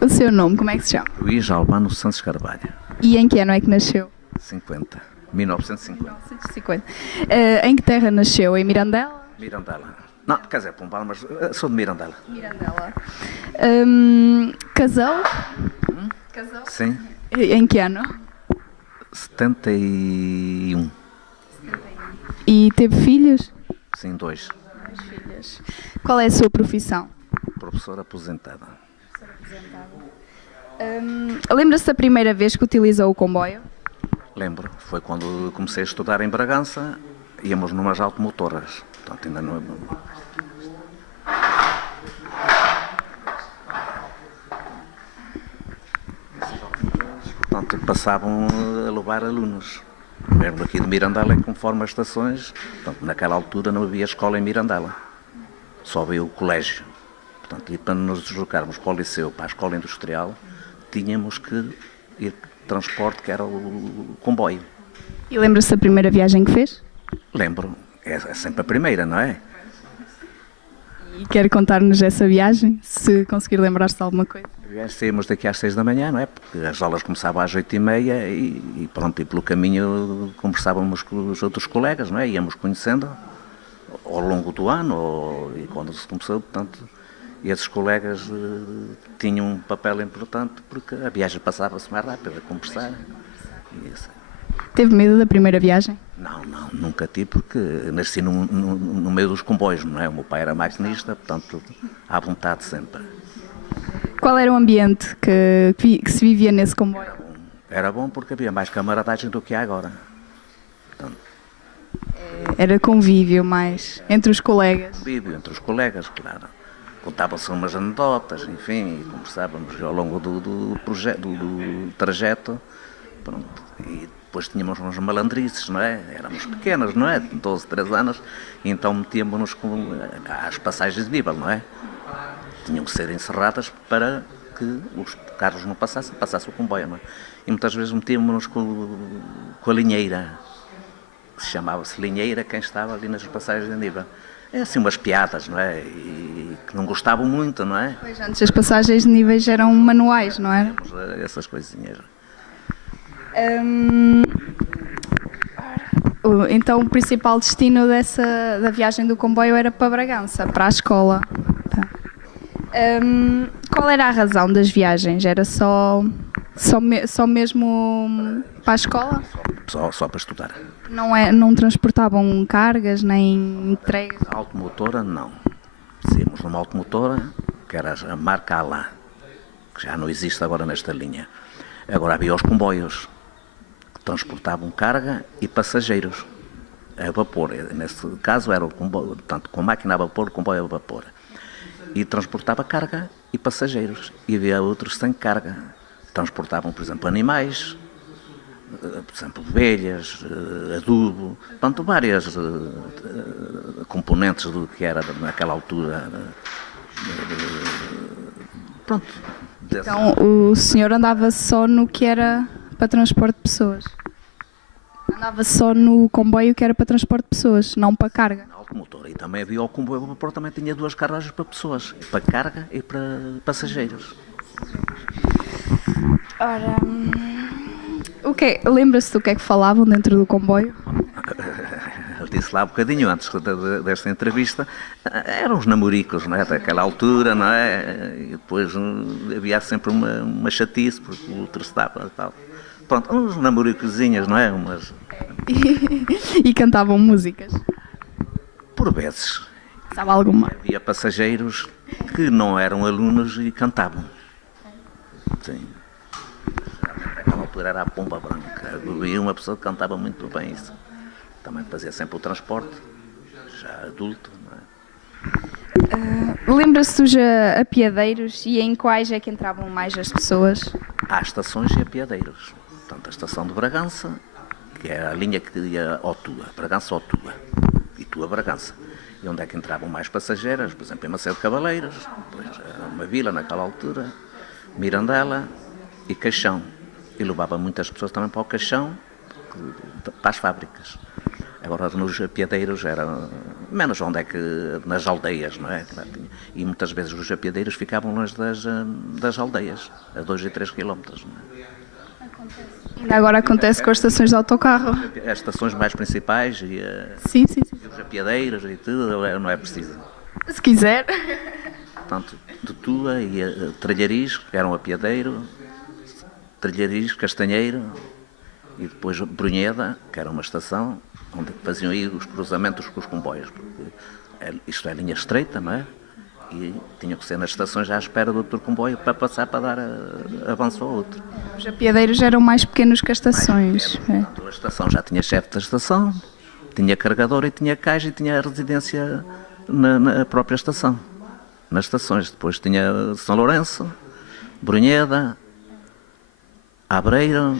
O seu nome, como é que se chama? Luís Albano Santos Carvalho, E em que ano é que nasceu? 50, 1950. 1950. Em que terra nasceu? Em Mirandela? Mirandela. Não, quer dizer, Pombal, mas sou de Mirandela. Mirandela. Casou? Casou? Sim, Em que ano? 71. E teve filhos? Sim, dois. Filhas. Qual é a sua profissão? Professora aposentada. Lembra-se da primeira vez que utilizou o comboio? Lembro, foi quando comecei a estudar em Bragança, íamos numas automotoras. Portanto, ainda não. Portanto, passavam a levar alunos. Mesmo aqui de Mirandela, conforme as estações, portanto, naquela altura não havia escola em Mirandela, só havia o colégio. Portanto, e para nos deslocarmos para o liceu, para a escola industrial, tínhamos que ir de transporte, que era o comboio. E lembra-se da primeira viagem que fez? Lembro, é sempre a primeira, não é? E quer contar-nos essa viagem, se conseguir lembrar-se de alguma coisa? Saímos daqui às 6 da manhã, não é? Porque as aulas começavam às 8h30 e pronto, e pelo caminho conversávamos com os outros colegas, não é? Íamos conhecendo ao longo do ano e quando se começou, portanto, e esses colegas tinham um papel importante porque a viagem passava-se mais rápido a conversar. E isso. Teve medo da primeira viagem? Não, nunca tive, porque nasci no meio dos comboios, não é? O meu pai era maquinista, portanto, à vontade sempre. Qual era o ambiente que se vivia nesse comboio? Era bom porque havia mais camaradagem do que há agora. Portanto, Era convívio mais entre os colegas. convívio entre os colegas, claro. Contavam-se umas anedotas, enfim, e conversávamos ao longo do trajeto. Pronto. E depois tínhamos uns malandrices, não é? Éramos pequenos, não é? 12, 13 anos, e então metíamos-nos às passagens de nível, não é? Tinham que ser encerradas para que os carros não passasse o comboio, não é? E muitas vezes metíamos-nos com a linheira, que se chamava-se linheira, quem estava ali nas passagens de nível. É assim umas piadas, não é? E que não gostavam muito, não é? Pois antes as passagens de níveis eram manuais, não era? Essas coisinhas. Então o principal destino da viagem do comboio era para Bragança, para a escola. Tá. Qual era a razão das viagens? Era só mesmo para a escola? Só para estudar. Não transportavam cargas nem entregas? A automotora, não. Saímos numa automotora, que era a marca Alain, que já não existe agora nesta linha. Agora havia os comboios, que transportavam carga e passageiros a vapor. Nesse caso era o comboio, tanto com máquina a vapor, comboio a vapor. E transportava carga e passageiros. E havia outros sem carga. Transportavam, por exemplo, animais, por exemplo, ovelhas, adubo, portanto, várias componentes do que era naquela altura. Pronto. Então o senhor andava só no que era para transporte de pessoas? Andava só no comboio que era para transporte de pessoas, não para carga? Na automotora. E também havia o comboio a vapor, também tinha duas carruagens para pessoas, para carga e para passageiros. Ora, lembra-se do que é que falavam dentro do comboio? Ele disse lá um bocadinho antes desta entrevista, eram os namoricos, não é? Daquela altura, não é? E depois havia sempre uma chatice, porque o outro estava e tal. Pronto, uns namoricozinhos, não é? E cantavam músicas? Por vezes. Sabe alguma? Havia passageiros que não eram alunos e cantavam. Sim. Naquela altura era a Pomba Branca. Havia uma pessoa que cantava muito bem isso. Também fazia sempre o transporte, já adulto, não é? Lembra-se dos apiadeiros e em quais é que entravam mais as pessoas? Há estações e apiadeiros. Portanto, a estação de Bragança, que é a linha que ia ao Tua, Bragança-Otua, e Tua-Bragança. E onde é que entravam mais passageiras, por exemplo, em Macedo de Cavaleiros, depois uma vila naquela altura, Mirandela e Caixão. E levava muitas pessoas também para o Caixão, para as fábricas. Agora, nos apiadeiros era menos onde é que, nas aldeias, não é? E muitas vezes os apiadeiros ficavam longe das aldeias, a 2 e 3 quilómetros. Não é? Ainda agora acontece com as estações de autocarro. As estações mais principais Sim, sim, sim. e os apiadeiros e tudo, não é preciso. Se quiser. Portanto, de Tua e Tralhariz, que era um apiadeiro, Tralhariz, Castanheiro, e depois Brunheda, que era uma estação, onde faziam aí os cruzamentos com os comboios, porque isto é linha estreita, não é? E tinham que ser nas estações à espera do outro comboio para passar para dar avanço ao outro. Os apiadeiros eram mais pequenos que as estações. Portanto, a estação já tinha chefe da estação, tinha carregador e tinha caixa e tinha a residência na própria estação. Nas estações. Depois tinha São Lourenço, Brunheda, Abreiro,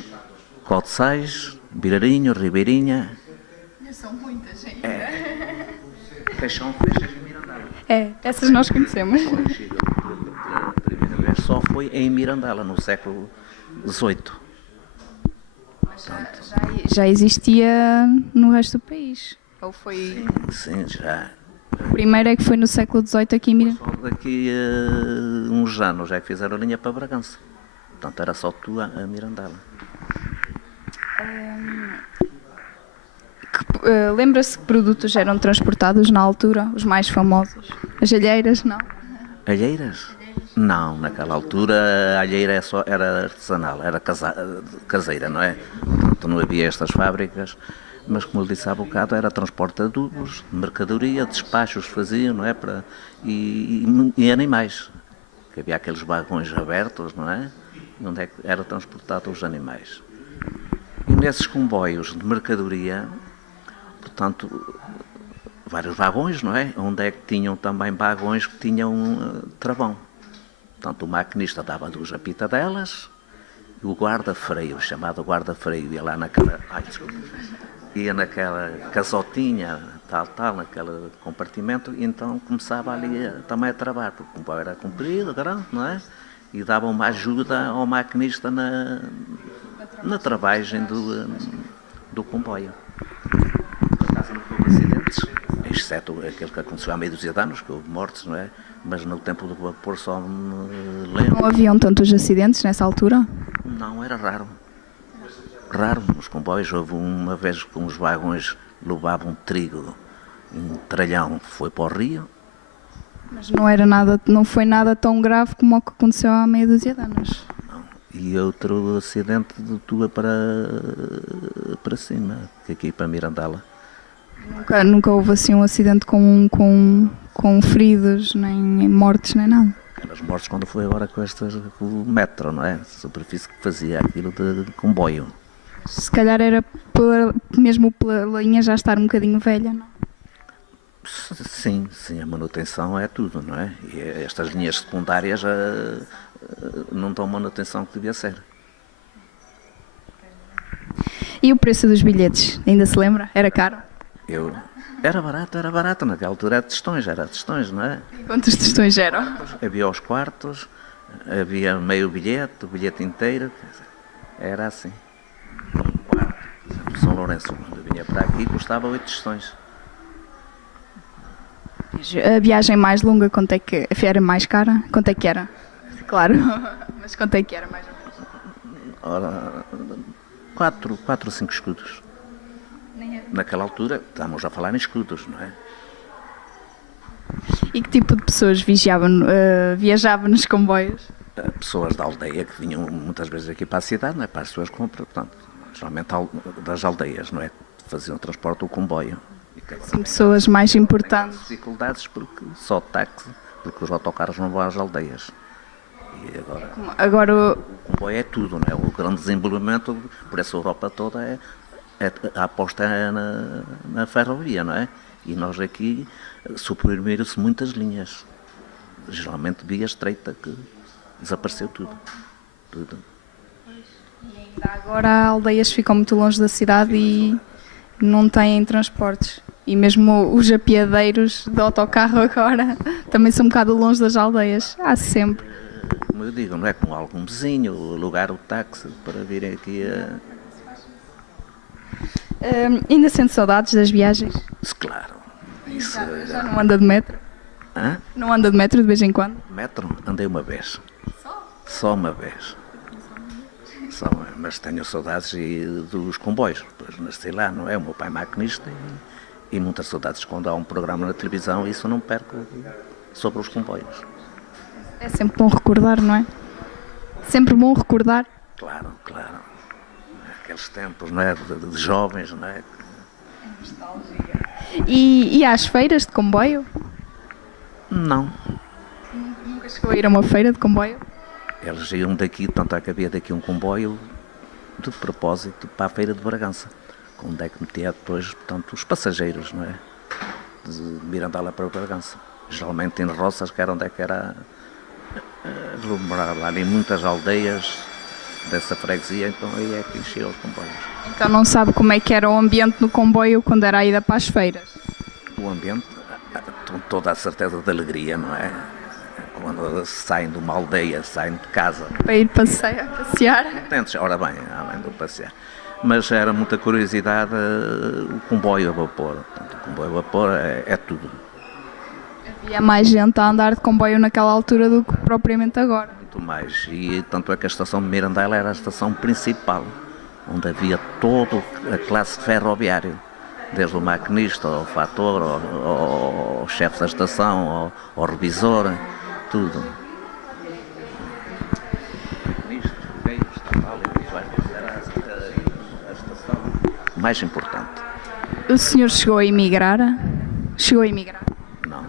Codesais, Virarinho, Ribeirinha. São muitas ainda. Feixão, Freixas e Mirandela. Essas nós conhecemos. Pela primeira vez só foi em Mirandela, no século XVIII. Já existia no resto do país. Ou foi... Sim, já. O primeiro é que foi no século XVIII aqui em Mirandela. Só daqui a uns anos é que fizeram a linha para Bragança. Portanto, era só Tua a Mirandela. Lembra-se que produtos eram transportados na altura, os mais famosos? As alheiras, não? Alheiras? Não, naquela altura a alheira era artesanal, era caseira, não é? Portanto, não havia estas fábricas, mas como eu disse há bocado, era transporte de adubos, de mercadoria, despachos faziam, não é? E animais, que havia aqueles vagões abertos, não é? Onde é que era transportado os animais. E nesses comboios de mercadoria, portanto, vários vagões, não é? Onde é que tinham também vagões que tinham travão. Portanto, o maquinista dava 2 apitadelas e o guarda-freio, chamado guarda-freio, ia lá ia naquela casotinha, naquele compartimento, e então começava ali também a travar, porque o comboio era comprido, grande, não é? E dava uma ajuda ao maquinista na travagem do comboio. Por acaso não houve acidentes, exceto aquele que aconteceu há meia dúzia de anos, que houve mortes, não é? Mas no tempo do vapor só me lembro. Não haviam tantos acidentes nessa altura? Não, era raro. Raro nos comboios. Houve uma vez que uns vagões levavam trigo em tralhão, foi para o rio. Mas não foi nada tão grave como o que aconteceu há meia dúzia de anos. Não. E outro acidente de Tua para cima, que aqui para Mirandela. Nunca houve assim um acidente com feridos, nem mortes, nem nada. As mortes quando foi agora com o metro, não é? A superfície que fazia aquilo de comboio. Se calhar era mesmo pela linha já estar um bocadinho velha, não? Sim, a manutenção é tudo, não é? E estas linhas secundárias não dão manutenção que devia ser. E o preço dos bilhetes, ainda se lembra? Era caro? Era barato, naquela altura era tostões, não é? E quantos tostões eram? Havia os quartos, havia meio bilhete, o bilhete inteiro, era assim. Um quarto, por exemplo, São Lourenço, quando eu vinha para aqui, custava 8 tostões. A viagem mais longa, quanto é que era mais cara? Quanto é que era? Claro, mas quanto é que era mais ou menos? Ora, 4 ou 5 escudos. Naquela altura, estávamos a falar em escudos, não é? E que tipo de pessoas viajavam nos comboios? Pessoas da aldeia que vinham muitas vezes aqui para a cidade, não é? Para as suas compras, portanto, geralmente das aldeias, não é? Faziam transporte do comboio. Sim, pessoas mais importantes. Dificuldades porque só táxi, porque os autocarros não vão às aldeias. E agora o comboio é tudo, não é? O grande desenvolvimento por essa Europa toda a aposta é na ferrovia, não é? E nós aqui suprimiram-se muitas linhas, geralmente via estreita, que desapareceu tudo. E ainda agora aldeias ficam muito longe da cidade e não têm transportes. E mesmo os apiadeiros de autocarro agora também são um bocado longe das aldeias. Há sempre. Como eu digo, não é com algum vizinho, alugar o táxi para virem aqui a... Ainda sente saudades das viagens? Claro. Isso, Já não anda de metro? hã? Não anda de metro de vez em quando? Metro, andei uma vez. Só uma vez. Mas tenho saudades dos comboios. Depois nasci lá, não é? O meu pai é maquinista e muitas saudades quando há um programa na televisão, isso eu não perco sobre os comboios. É sempre bom recordar, não é? Sempre bom recordar. Claro. Aqueles tempos, não é? De jovens, não é? E às feiras de comboio? Não. Nunca chegou a ir a uma feira de comboio? Eles iam daqui, tanto é que havia daqui um comboio de propósito para a Feira de Bragança, onde é que metia depois, portanto, os passageiros, não é? De Mirandela para Bragança. Geralmente em Roças, que era onde é que era aglomerado lá, em muitas aldeias dessa freguesia, então aí é que enchia os comboios. Então não sabe como é que era o ambiente no comboio quando era a ida para as feiras? O ambiente, com toda a certeza de alegria, não é? Quando saem de uma aldeia, saem de casa. Para ir passear? Contentes, ora bem, além do passear. Mas era muita curiosidade o comboio a vapor. Portanto, o comboio a vapor é tudo. Havia mais gente a andar de comboio naquela altura do que propriamente agora. Muito mais. E tanto é que a estação de Mirandela era a estação principal, onde havia toda a classe ferroviária. Desde o maquinista, ao fator, ao chefe da estação, ao revisor, tudo. Era a estação mais importante. O senhor chegou a emigrar? Chegou a emigrar? Não,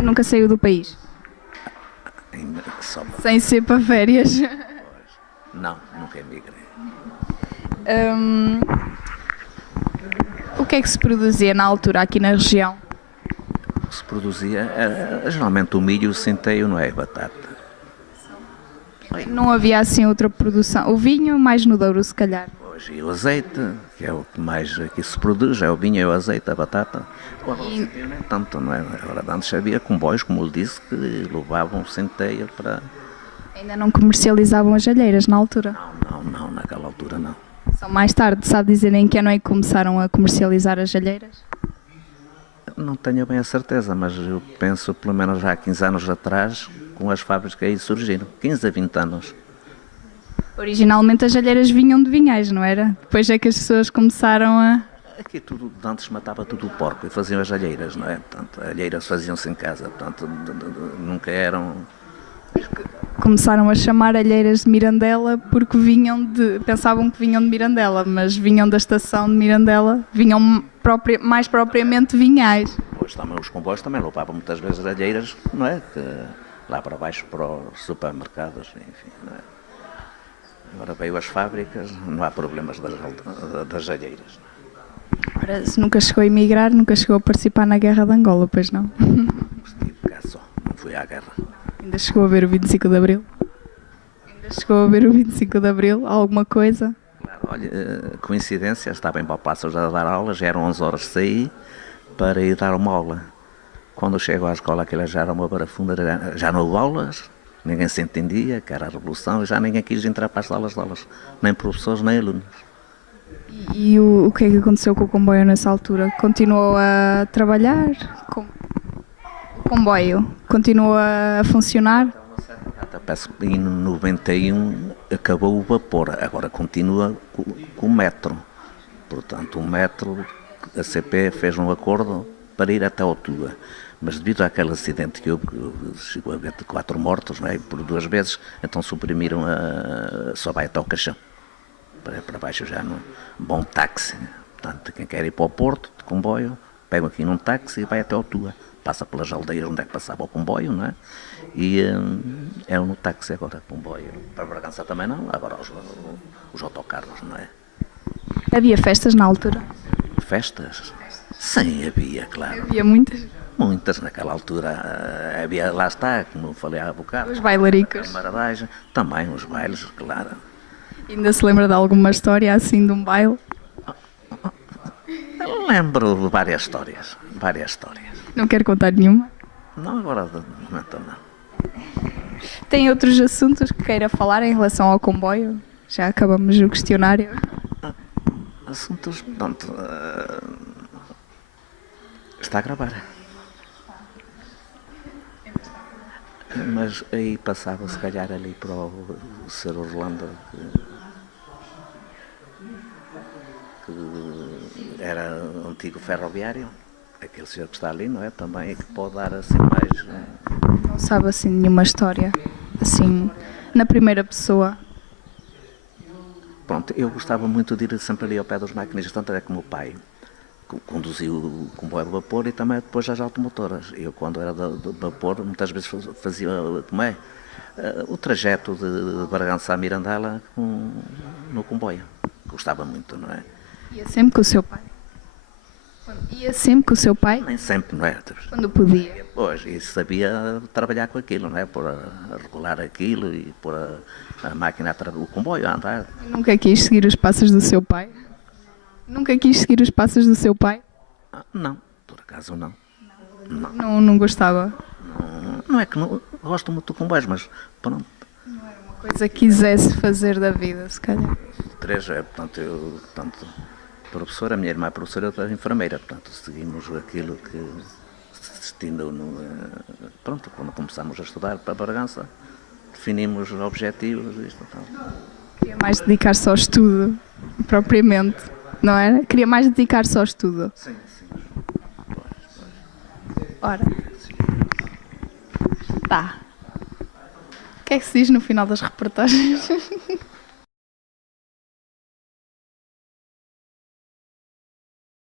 Nunca saiu do país? ainda só. Sem ser para férias? Não, nunca emigrei. O que é que se produzia na altura aqui na região? O que se produzia era geralmente o milho, o centeio, não é? A batata. Não havia assim outra produção. O vinho mais no Douro, se calhar. Hoje o azeite, que é o que mais aqui se produz, é o vinho, é o azeite, a batata. Agora, nem tanto, não é? Agora, antes havia comboios, como eu disse, que levavam centeio para... Ainda não comercializavam as alheiras na altura. Não, naquela altura não. Só mais tarde, sabe dizer em que ano é que começaram a comercializar as alheiras? Não tenho bem a certeza, mas eu penso pelo menos já há 15 anos atrás, com as fábricas que aí surgiram. 15 a 20 anos. Originalmente as alheiras vinham de Vinhais, não era? Depois é que as pessoas começaram a... Aqui tudo, antes matava tudo o porco e faziam as alheiras, não é? Portanto, alheiras faziam-se em casa, portanto, nunca eram... Começaram a chamar alheiras de Mirandela porque pensavam que vinham de Mirandela, mas vinham da estação de Mirandela, vinham mais propriamente de Vinhais. Depois também os comboios também levavam muitas vezes alheiras, não é? Lá para baixo para os supermercados, enfim, não é? Agora veio as fábricas, não há problemas das alheiras. Ora, se nunca chegou a emigrar, nunca chegou a participar na Guerra de Angola, pois não? Estive cá só, não fui à guerra. Ainda chegou a ver o 25 de Abril? Ainda chegou a ver o 25 de Abril? Alguma coisa? Claro, olha, coincidência, estava em Balpaços a dar aulas, já eram 11 horas de sair para ir dar uma aula. Quando eu chego à escola, aquilo já era uma barafunda, já não houve aulas, ninguém se entendia, que era a revolução, e já ninguém quis entrar para as salas de aulas, nem professores, nem alunos. E o que é que aconteceu com o comboio nessa altura? Continuou a trabalhar? O comboio continuou a funcionar? Penso que em 91 acabou o vapor, agora continua com o metro. Portanto, o metro, a CP fez um acordo para ir até Otua. Mas devido àquele acidente que houve, chegou a haver 4 mortos, não é? Por 2 vezes, então suprimiram só vai até o Caixão. Para baixo já num bom táxi. Portanto, quem quer ir para o Porto, de comboio, pega aqui num táxi e vai até Otua. Passa pelas aldeias onde é que passava o comboio, não é? E é no táxi agora, comboio. Para Bragança também não, agora os autocarros, não é? Havia festas na altura? Festas? Sim, havia, claro. Havia muitas? Muitas naquela altura. Havia, lá está, como eu falei há bocado. Os bailaricos? Camaradagem, também os bailes, claro. Ainda se lembra de alguma história assim de um baile? Lembro de várias histórias, várias histórias. Não quero contar nenhuma? Não, agora de momento não. Tem outros assuntos que queira falar em relação ao comboio? Já acabamos o questionário. Assuntos, portanto, Está a gravar. Mas aí passava, se calhar, ali para o Sr. Orlando, que era antigo ferroviário, aquele senhor que está ali, não é? Também que pode dar assim mais. Não sabe assim nenhuma história, assim, na primeira pessoa. Pronto, eu gostava muito de ir sempre ali ao pé dos maquinistas, tanto é que o meu pai conduziu o comboio de vapor e também depois as automotoras. Eu, quando era de vapor, muitas vezes fazia, como é? O trajeto de Bragança a Mirandela no comboio. Gostava muito, não é? Ia sempre com o seu pai? Ia sempre com o seu pai? Nem sempre, não é? Quando podia? Pois, e sabia trabalhar com aquilo, não é? Por regular aquilo e pôr a máquina, o comboio a andar. Nunca quis seguir os passos do seu pai? Nunca quis seguir os passos do seu pai? Não, por acaso não. Não gostava? Não é que não gosto muito de comboios, mas pronto. Uma coisa que quisesse fazer da vida, se calhar. Três, portanto, professora, a minha irmã é professora da enfermeira, portanto, seguimos aquilo que se destinou pronto, quando começámos a estudar para Bragança, definimos objetivos, isto, então. Queria mais dedicar-se ao estudo, propriamente, não era? Queria mais dedicar-se ao estudo. Sim. Ora. Tá. O que é que se diz no final das reportagens?